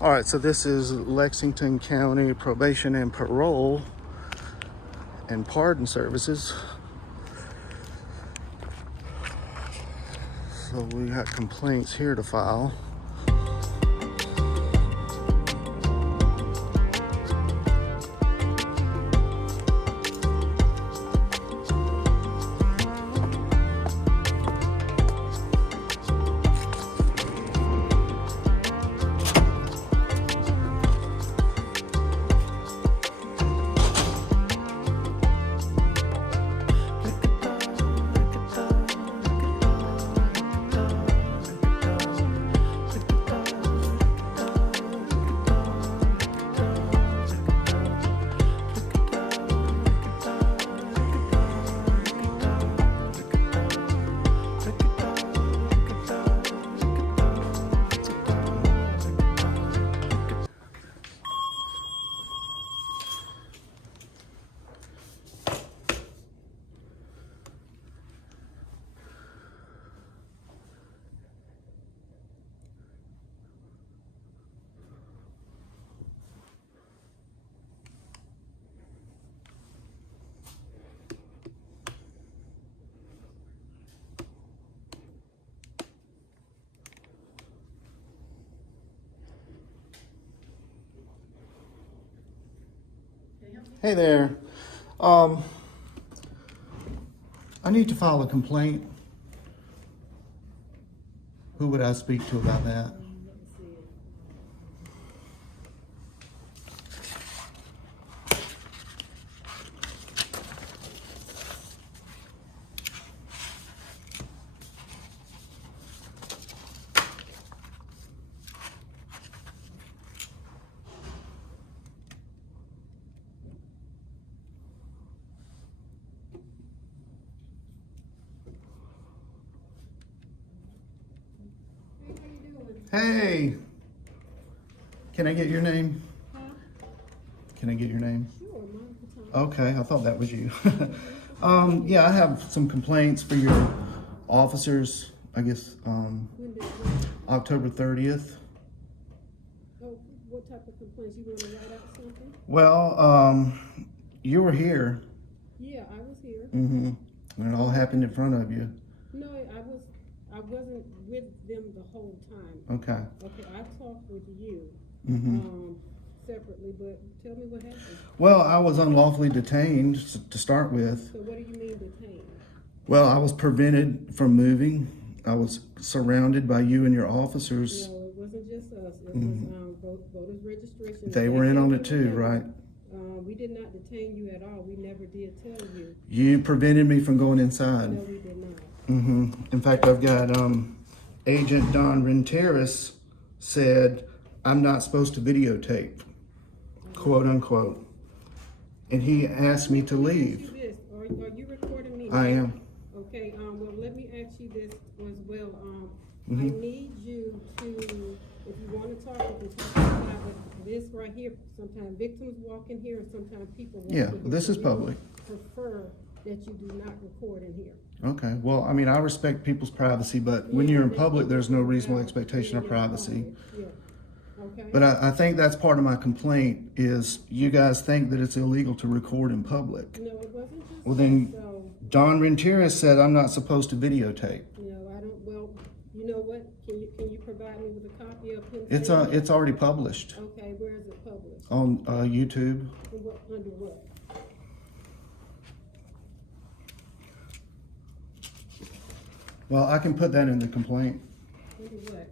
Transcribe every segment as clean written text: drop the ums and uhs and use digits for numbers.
All right, so this is Lexington County Probation and Parole and Pardon Services. So we got complaints here to file. Hey there. I need to file a complaint. Who would I speak to about that? Hey, can I get your name? Huh? Can I get your name? Sure, Monica. Okay, I thought that was you. Yeah, I have some complaints for your officers, I guess, When did October 30th. Oh, what type of complaints? You want to write out something? Well, you were here, Yeah, I was here. and it all happened in front of you. No, I wasn't with them the whole time. Okay. Okay, I talked with you Mm-hmm. separately, but tell me what happened. Well, I was unlawfully detained to start with. So what do you mean detained? Well, I was prevented from moving. I was surrounded by you and your officers. No, it wasn't just us. It was voters registration. They were in on it too, right? We did not detain you at all. We never did tell you. You prevented me from going inside. No, we did not. In fact, I've got Agent Don Renteris said I'm not supposed to videotape, quote unquote, and he asked me to leave. Are you recording me? I am. Okay. Well, let me ask you this as well. I need you to, if you want to talk, you can talk about this right here. Sometimes victims walk in here, and sometimes people walk in here. This is public. Prefer that you do not record in here. Okay, well, I mean, I respect people's privacy, but when you're in public, there's no reasonable expectation of privacy. Yeah. Okay. But I think that's part of my complaint is you guys think that it's illegal to record in public. No, it wasn't just Well, then so, Don Renteris said I'm not supposed to videotape. no, I don't, well, you know what? Can you provide me with a copy of him? It's already published Okay, where is it published? on YouTube. Under what? Well, I can put that in the complaint. Under what?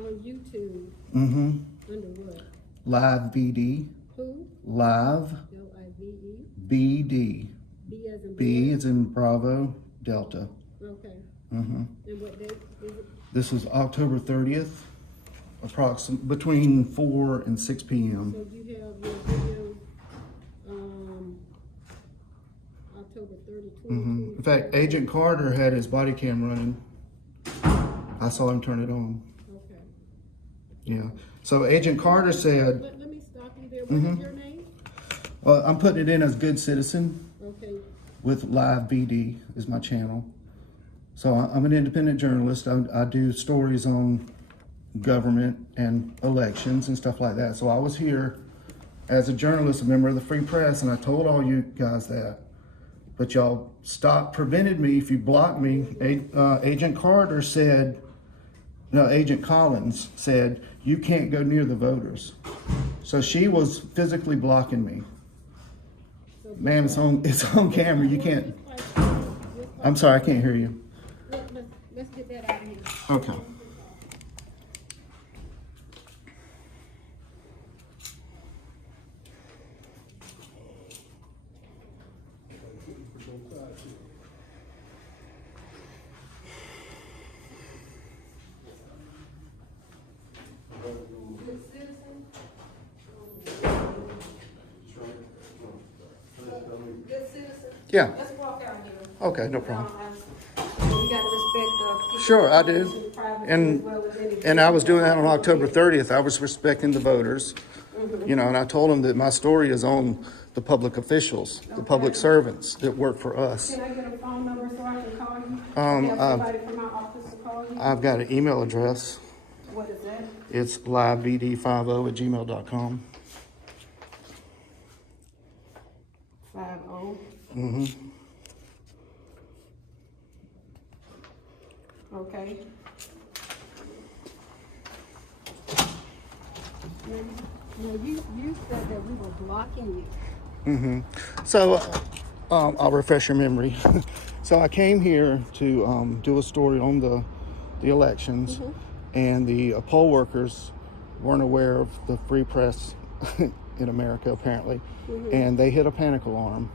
On YouTube? Under what? Live BD. Who? Live L-I-V-E? BD. B as in B boy? is in Bravo, Delta. Okay. And what date is it? this is October 30th, between 4 and 6 p.m. So you have your video, October 30, 2020? In fact, Agent Carter had his body cam running. I saw him turn it on. Okay. Yeah. So Agent Carter said, Let me stop you there. What is your name? well, I'm putting it in as Good Citizen Okay. with Live BD is my channel. So I'm an independent journalist. I do stories on government and elections and stuff like that. So I was here as a journalist, a member of the Free Press, and I told all you guys that. But y'all prevented me. If you blocked me, Agent Collins said, you can't go near the voters. So she was physically blocking me. Ma'am, it's on camera. You can't. I'm sorry, I can't hear you. Let's get that out of here. Okay. Yeah. Let's walk out here. Okay, no problem. You gotta respect the. Sure, I do. And I was doing that on October 30th. I was respecting the voters, you know, and I told them that my story is on the public officials, the public servants that work for us. Can I get a phone number so I can call you? Have somebody from my office to call you? I've got an email address. What is that? It's livebd50@gmail.com. 50. Mm-hmm. Okay. Now you said that we were blocking you. Mm-hmm. So I'll refresh your memory. So I came here to do a story on the elections, and the poll workers weren't aware of the Free Press in America, apparently, and they hit a panic alarm.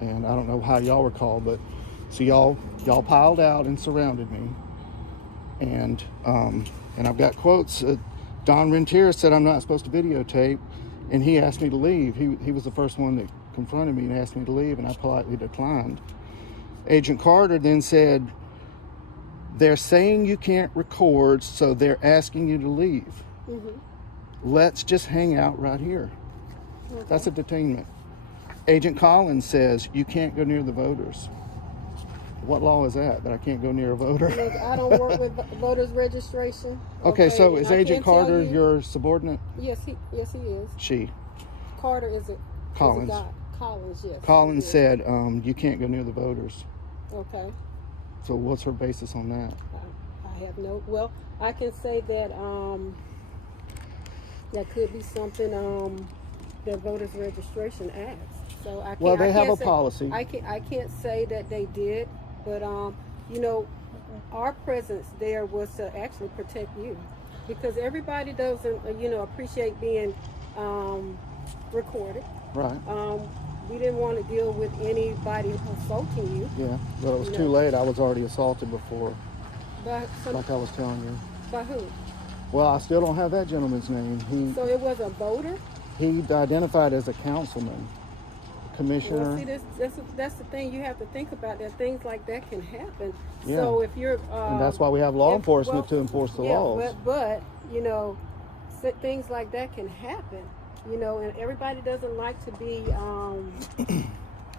And I don't know how y'all were called, but so y'all piled out and surrounded me, and I've got quotes. Don Rentier said I'm not supposed to videotape, and he asked me to leave. He was the first one that confronted me and asked me to leave, and I politely declined. Agent Carter then said, they're saying you can't record, so they're asking you to leave. Let's just hang out right here. That's a detainment. Agent Collins says you can't go near the voters. What law is that I can't go near a voter? Look, I don't work with voters registration. Okay, so is Agent Carter your subordinate? Yes, he is. She. Carter is it? Collins. Is a guy. Collins, yes. Collins said you can't go near the voters. Okay. So what's her basis on that? I have no. Well, I can say that that could be something that voters registration asks. So I can't. Well, they have a say, policy. I can't say that they did, but you know, our presence there was to actually protect you, because everybody doesn't appreciate being recorded. Right. We didn't want to deal with anybody assaulting you. Yeah, but it was too late. I was already assaulted before, Like I was telling you. By who? Well, I still don't have that gentleman's name. So it was a voter? He identified as a councilman, commissioner. Well, see, that's the thing you have to think about, that things like that can happen. Yeah. So if you're... and that's why we have law enforcement to enforce the laws. But things like that can happen, and everybody doesn't like to be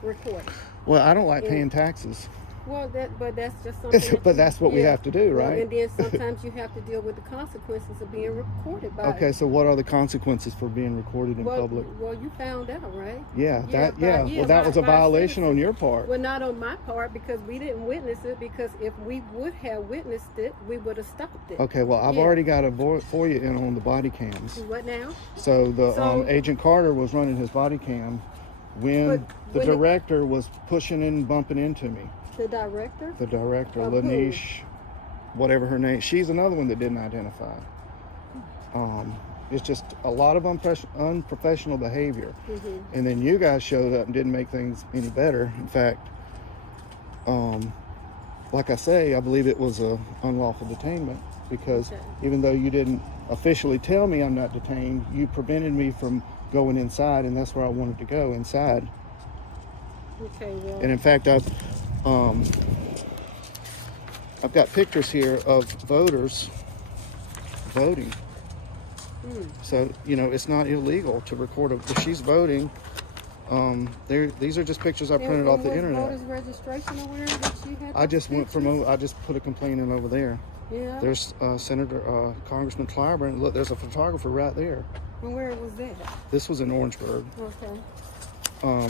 recorded. Well, I don't like paying taxes. Well, but that's just something. But that's what we have to do, right? And then sometimes you have to deal with the consequences of being recorded by. Okay, so what are the consequences for being recorded in public? Well, you found out, right? Yeah, well, that was a violation on your part. Well, not on my part, because we didn't witness it. Because if we would have witnessed it, we would have stopped it. Okay, well, I've already got a FOIA in on the body cams. What now? So the Agent Carter was running his body cam when the director was pushing and bumping into me. The director? The director, of Lanish, whatever her name. She's another one that didn't identify. It's just a lot of unprofessional behavior. And then you guys showed up and didn't make things any better. In fact, like I say, I believe it was a unlawful detainment, because even though you didn't officially tell me I'm not detained, you prevented me from going inside, and that's where I wanted to go, inside. Okay, well. And in fact, I've got pictures here of voters voting. So, it's not illegal to record if she's voting. These are just pictures I printed off the internet. Voters registration aware that you had? I just put a complaint in over there. Yeah. There's Senator Congressman Clyburn. Look, there's a photographer right there. And where was that? This was in Orangeburg. Okay.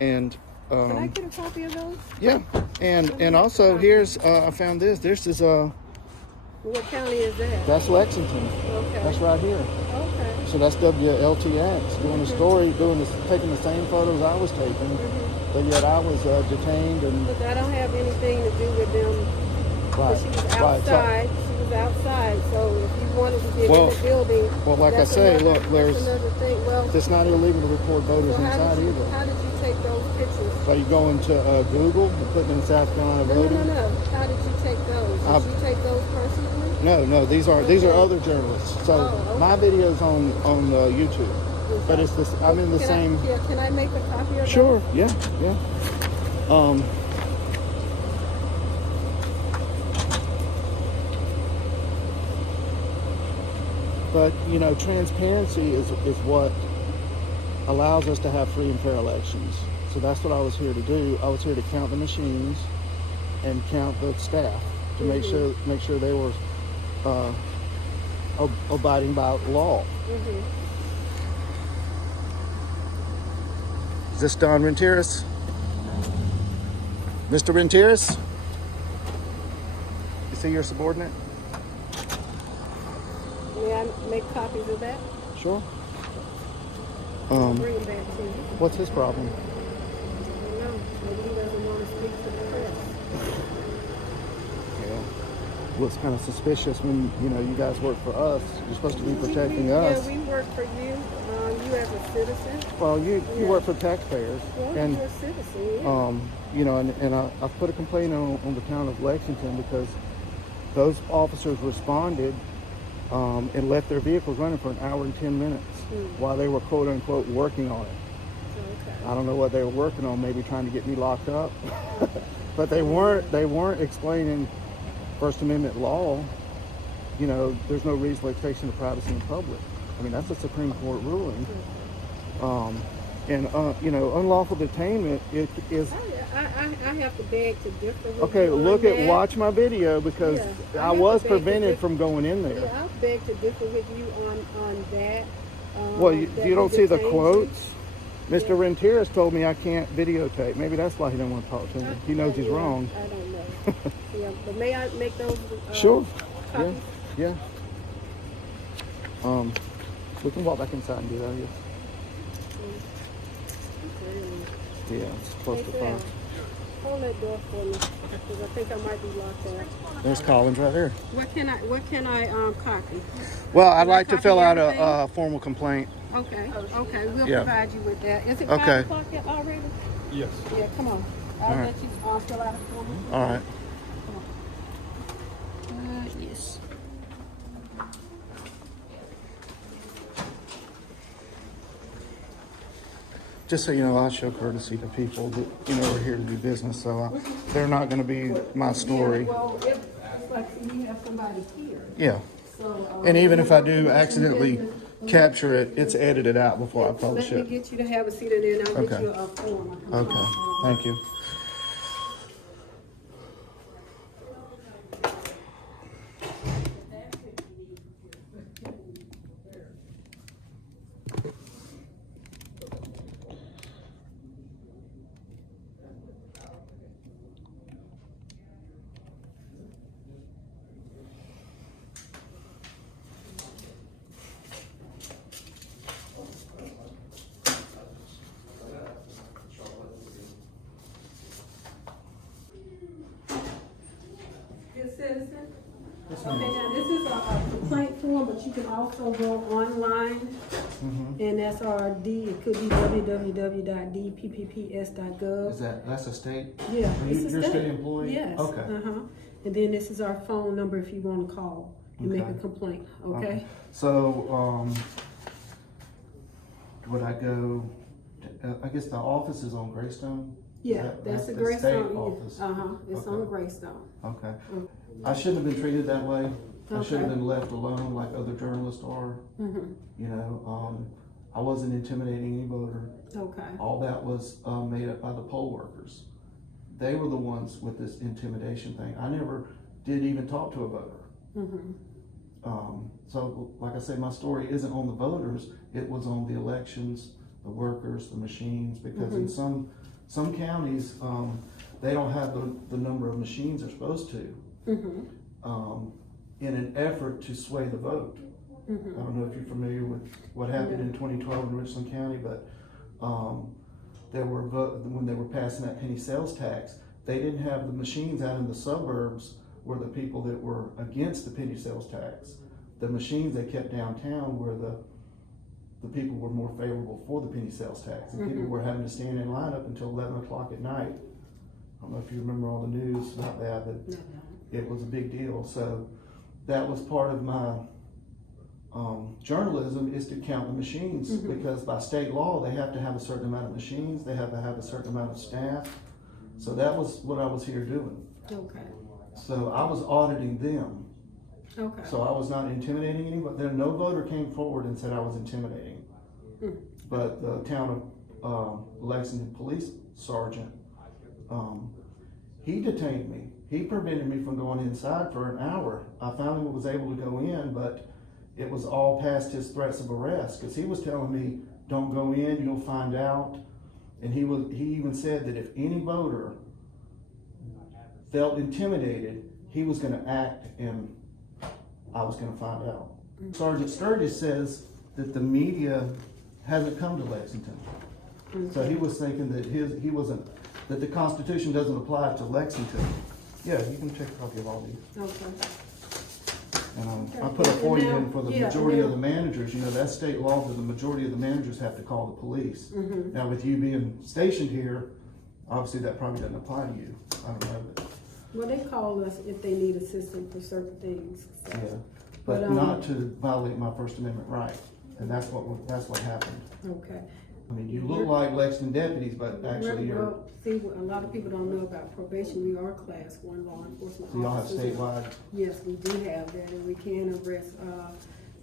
And Can I get a copy of those? yeah, and also here's I found this. This is What county is that? that's Lexington. Okay. That's right here. Okay. So that's WLTX doing a story, taking the same photos I was taking, but yet I was detained and. Look, I don't have anything to do with them. Right. But she was Right. outside. She was outside. So if you wanted to get Well- in the building, Well, like I that's say, another, look, there's. that's another thing. Well, It's not illegal to record voters so inside how either. did you take those pictures? So you go into Google and put in South Carolina No. voting. How did you take those? Did you take those personally? No, these are other journalists. So Oh, okay. my video's on YouTube, but it's this. I'm in the same. Can I make a copy of Sure. those? Yeah. But you know, transparency is what allows us to have free and fair elections. So that's what I was here to do. I was here to count the machines and count the staff to make sure they were abiding by law. Is this Don Renteris? Mr. Renteris? Is he your subordinate? May I make copies of that? Sure. Bring them back to you. What's his problem? I don't know. Maybe he doesn't want to speak to the press. Yeah. Looks kind of suspicious when, you know, you guys work for us. You're supposed to be protecting us. Yeah, we work for you. You as a citizen. Well, you work for taxpayers. Well, And, you're a citizen, yeah. you know, and I put a complaint on the town of Lexington because those officers responded and left their vehicles running for an hour and 10 minutes while they were quote unquote working on it. Okay. I don't know what they were working on, maybe trying to get me locked up. But they weren't explaining First Amendment law. You know, there's no reasonable expectation of privacy in public. I mean, that's a Supreme Court ruling. You know, unlawful detainment is. I have to beg to differ with Okay, you on look that. watch my video because Yeah, I have was to beg to prevented from going in there. Yeah, I beg to differ with you on that. Well, that you don't we see the detained you. quotes? Mr. Renteris told me I can't videotape. Maybe that's why he didn't want to talk to me. He knows he's wrong. I don't know. Yeah, but may I make those Sure. copies? Yeah. We can walk back inside and do that, yes. Yeah, it's close to 5. Hold that door for me, because I think I might be locked out. There's Collins right here. What can I copy? Well, I'd like to copy fill out everything? a formal complaint. Okay, we'll Yeah. provide you with that. Is it Okay. 5 o'clock yet already? Yes. Yeah, come on. I'll All right. let you fill out a form. All right. Yes. Just so you know, I show courtesy to people that, you know, are here to do business, so they're not going to be my story. Yeah, well, it's like you have somebody here. Yeah. So, And even if I do accidentally capture it, it's edited out before I publish let me it. get you to have a seat and then I'll get Okay. you a form. Okay, thank you. Good citizen? Okay, now this is a complaint form, but you can also go online, and that's our D, it could be www.dpps.gov. That's a state? Yeah, it's a You're a state. state employee? Yes. Okay. And then this is our phone number if you want to call and make a Okay. complaint, okay? So, would I go, I guess the office is on Greystone? Yeah, that's the the Greystone. state office. It's Okay. on Greystone. Okay. I shouldn't have been treated that way. I should have Okay. been left alone like other journalists are. You know, I wasn't intimidating any voter. Okay. All that was made up by the poll workers. They were the ones with this intimidation thing. I never did even talk to a voter. So like I say, my story isn't on the voters, it was on the elections, the workers, the machines, because in some counties, they don't have the number of machines they're supposed to, in an effort to sway the vote. I don't know if you're familiar with what happened in 2012 in Richland County, but when they were passing that penny sales tax, they didn't have the machines out in the suburbs where the people that were against the penny sales tax. The machines they kept downtown where the people were more favorable for the penny sales tax. And people were having to stand in line up until 11 o'clock at night. I don't know if you remember all the news about that, but it was a big deal. So that was part of my journalism, is to count the machines, because by state law they have to have a certain amount of machines, they have to have a certain amount of staff. So that was what I was here doing. Okay. So I was auditing them. Okay. So I was not intimidating anyone. Then no voter came forward and said I was intimidating. But the town of Lexington police sergeant, he detained me. He prevented me from going inside for an hour. I finally was able to go in, but it was all past his threats of arrest, because he was telling me, don't go in, you'll find out. And he even said that if any voter felt intimidated, he was going to act and I was going to find out. Sergeant Sturgis says that the media hasn't come to Lexington. So he was thinking that that the Constitution doesn't apply to Lexington. Yeah, you can check a copy of all these. Okay. And I put a FOIA in for the majority of the managers. You know, that's state law that the majority of the managers have to call the police. Now, with you being stationed here, obviously that probably doesn't apply to you. I don't know. But, Well, they call us if they need assistance for certain things. So. yeah, but not to violate my First Amendment right, and that's what happened. Okay. I mean, you look like Lexington deputies, but actually you're. Well, see, a lot of people don't know about probation. We are Class 1 law enforcement So y'all have officers. statewide. Yes, we do have that, and we can arrest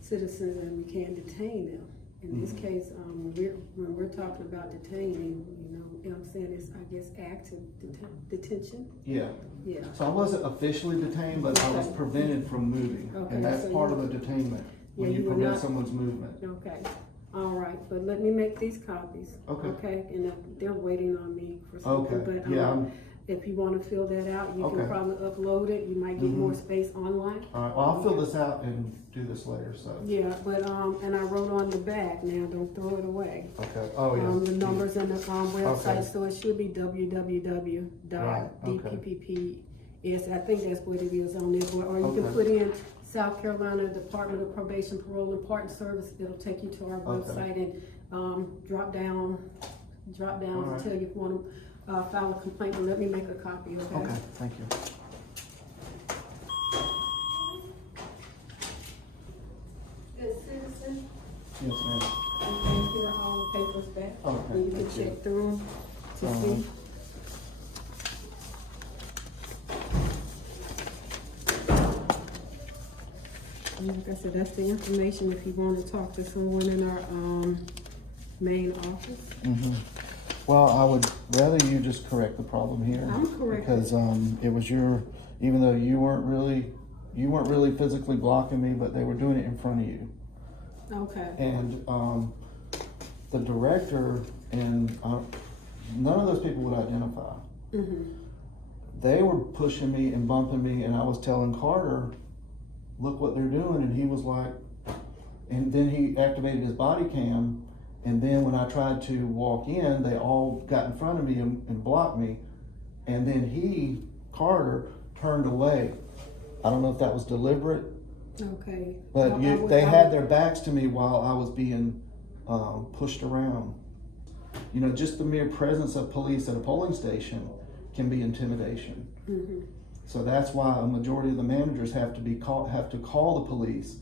citizens and we can detain them. In this case, when we're talking about detaining, you know what I'm saying, it's, I guess, active detention. Yeah. Yeah. So I wasn't officially detained, but I was prevented from moving, Okay, and that's so part of a detainment, when Yeah, you you were prevent not- someone's movement. Okay. All right, but let me make these copies. Okay. Okay, and they're waiting on me for something. Okay. But Yeah. if you want to fill that out, you Okay. can probably upload it. You might get more space online. All right. Well, I'll fill this out and do this later. So. Yeah, but and I wrote on the back. Now, don't throw it away. Okay. Oh yeah. The numbers on the website, Okay. so it should be www.dppp. I think that's what it is on there. Or you can Okay. put in South Carolina Department of Probation, Parole, and Pardon Service. It'll take you to our website and drop down right. to tell you if you want to file a complaint. But let me make a copy. Okay. Okay. Thank you. Good citizen. Yes, ma'am. And here are all the papers back. Okay, And you can thank you. check through them to Uh-huh. see. And like I said, that's the information if you want to talk to someone in our main office. Well, I would rather you just correct the problem here. I'm correcting. Because it was even though you weren't really physically blocking me, but they were doing it in front of you. Okay. And the director and none of those people would identify. They were pushing me and bumping me, and I was telling Carter, look what they're doing, and he was like, and then he activated his body cam, and then when I tried to walk in, they all got in front of me and blocked me, and then Carter, turned away. I don't know if that was deliberate. Okay. But they had their backs to me while I was being pushed around. You know, just the mere presence of police at a polling station can be intimidation. So that's why a majority of the managers have to call the police,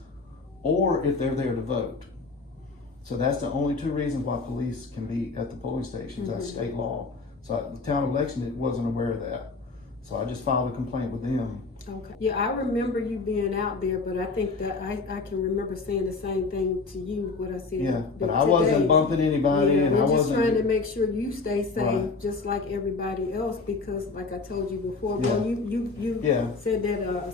or if they're there to vote. So that's the only two reasons why police can be at the polling stations. That's state law. So the town of Lexington wasn't aware of that. So I just filed a complaint with them. Okay. Yeah, I remember you being out there, but I think that I can remember saying the same thing to you, what I said. Yeah, but I today. wasn't bumping anybody, Yeah, and I we're just wasn't trying to make sure you stay safe, Right. just like everybody else, because like I told you before, Yeah. well, you Yeah. said that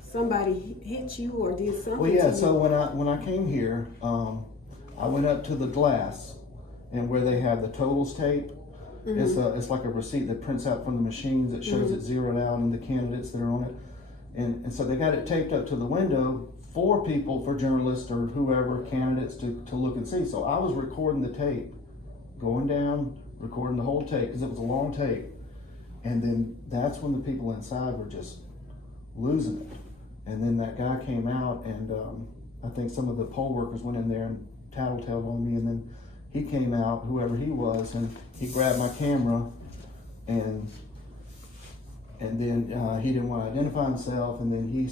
somebody hit you or did something Well, yeah. to So you. when I came here, I went up to the glass, and where they have the totals tape. It's like a receipt that prints out from the machines that shows it zeroed out and the candidates that are on it. And so they got it taped up to the window for people, for journalists or whoever, candidates to look and see. So I was recording the tape, going down, recording the whole tape, because it was a long tape. And then that's when the people inside were just losing it. And then that guy came out, and I think some of the poll workers went in there and tattletaled on me, and then he came out, whoever he was, and he grabbed my camera, and then he didn't want to identify himself, and then he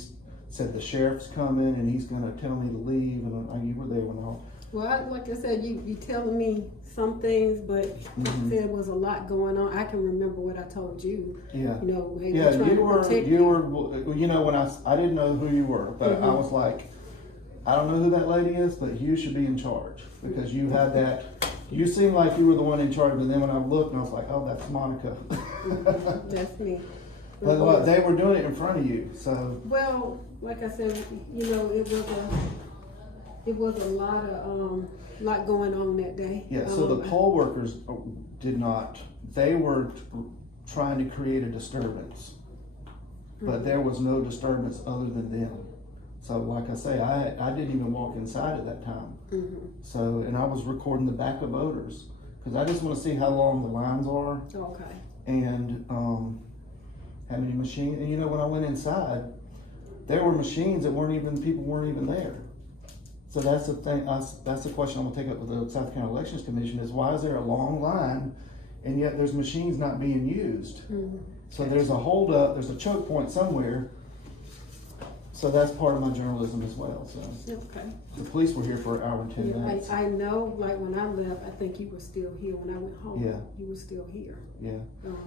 said the sheriff's coming and he's going to tell me to leave, and you were there when all. Well, like I said, you telling me some things, but like I said, it was a lot going on. I can remember what I told you. Yeah. You know, hey, Yeah, we're trying to protect you. you know, when I didn't know who you were, but I was like, I don't know who that lady is, but you should be in charge, because you had that. You seemed like you were the one in charge, but then when I looked, and I was like, oh, that's Monica. That's me. But they were doing it in front of you, so. Well, like I said, you know, it was a lot going on that day. Yeah, so the poll workers did not, they were trying to create a disturbance, but there was no disturbance other than them. So like I say, I didn't even walk inside at that time. So, and I was recording the backup voters, because I just want to see how long the lines are. Okay. And how many machines, and you know, when I went inside, there were machines that people weren't even there. So that's the thing, that's the question I'm gonna take up with the South Carolina Elections Commission, is why is there a long line and yet there's machines not being used? So there's a holdup, there's a choke point somewhere. So that's part of my journalism as well, so. Okay. The police were here for an hour and 10 minutes. I know, like when I left, I think you were still here. When I went home, Yeah. you were still here. Yeah.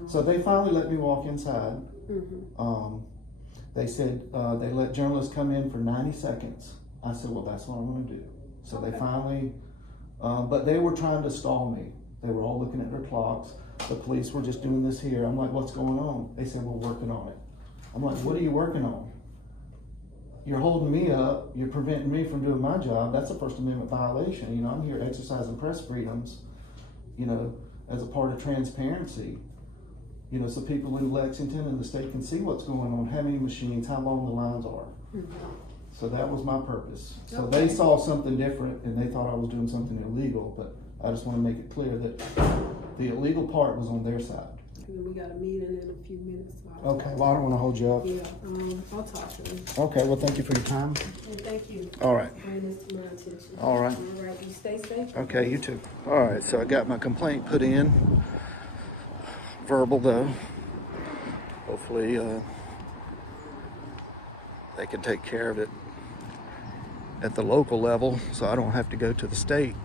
So they finally let me walk inside. They said they let journalists come in for 90 seconds. I said, well, that's what I'm gonna do. So they finally, but they were trying to stall me. They were all looking at their clocks. The police were just doing this here. I'm like, what's going on? They said, we're working on it. I'm like, what are you working on? You're holding me up, you're preventing me from doing my job. That's a First Amendment violation. You know, I'm here exercising press freedoms, you know, as a part of transparency. You know, so people in Lexington and the state can see what's going on, how many machines, how long the lines are. So that was my purpose. So they saw something different and they thought I was doing something illegal, but I just want to make it clear that the illegal part was on their side. And we got a meeting in a few minutes. So Okay, well, I don't want to hold you up. Yeah, I'll talk to him. Okay, well, thank you for your time. And thank you. All right. Bringing this to my attention. All right. All right, you stay safe. Okay, you too. All right, so I got my complaint put in. Verbal, though. Hopefully, they can take care of it at the local level, so I don't have to go to the state.